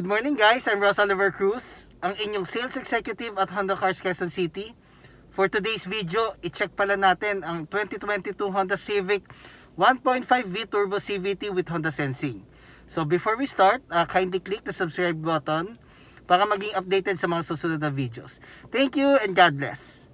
Good morning guys, I'm Ross Oliver Cruz, ang inyong sales executive at Honda Cars Quezon City. For today's video, i-check pala natin ang 2022 Honda Civic 1.5V Turbo CVT with Honda Sensing. So before we start, kindly click the subscribe button para maging updated sa mga susunod na videos. Thank you and God bless!